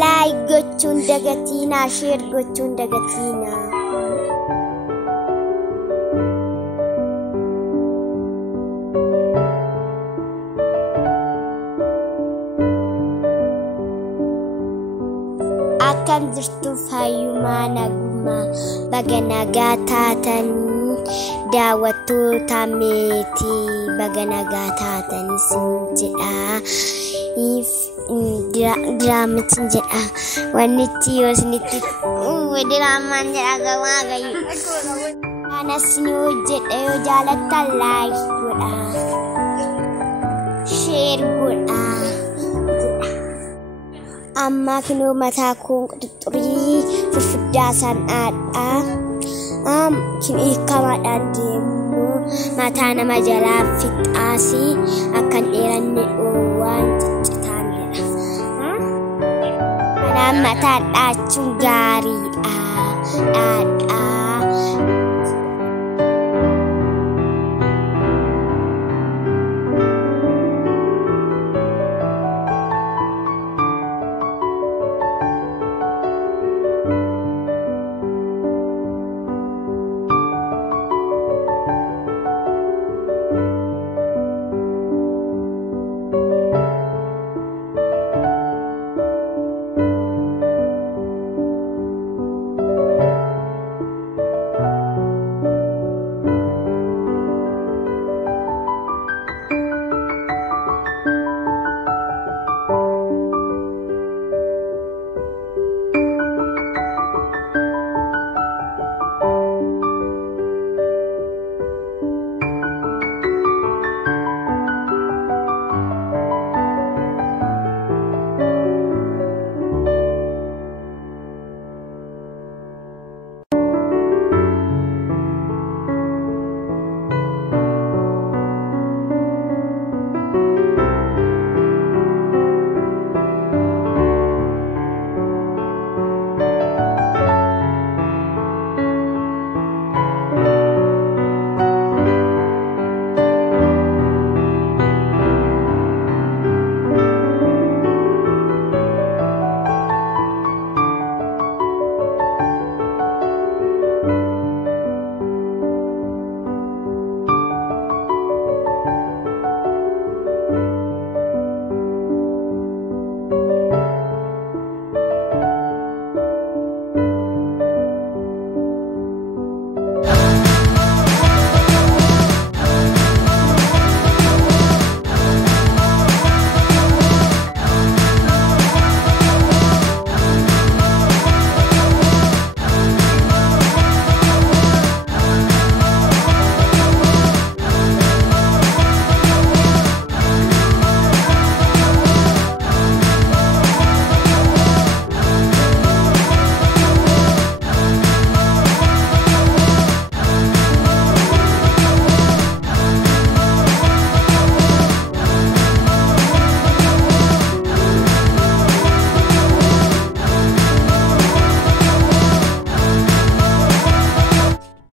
Like gochuun dagatina, share gochuun dagatina. Akkam jirtu fayyumaa nagummaa baga nagaa taatanii daawwattoota meetii baga nagaa taatanii sin jedha. Diraamaan jedha wanti yoo isinitti diraamaan jedha gamaa gayu kanas ni hojjedha yoo jaalattan like godha share godha amma kinoo mataa koon quxuxurii fufuddaa san dhaadha kin hiikamaadhaan deemu mataa nama jalaa fixaasi akkan dheeranne dhoowwaan mata ɗacin gari a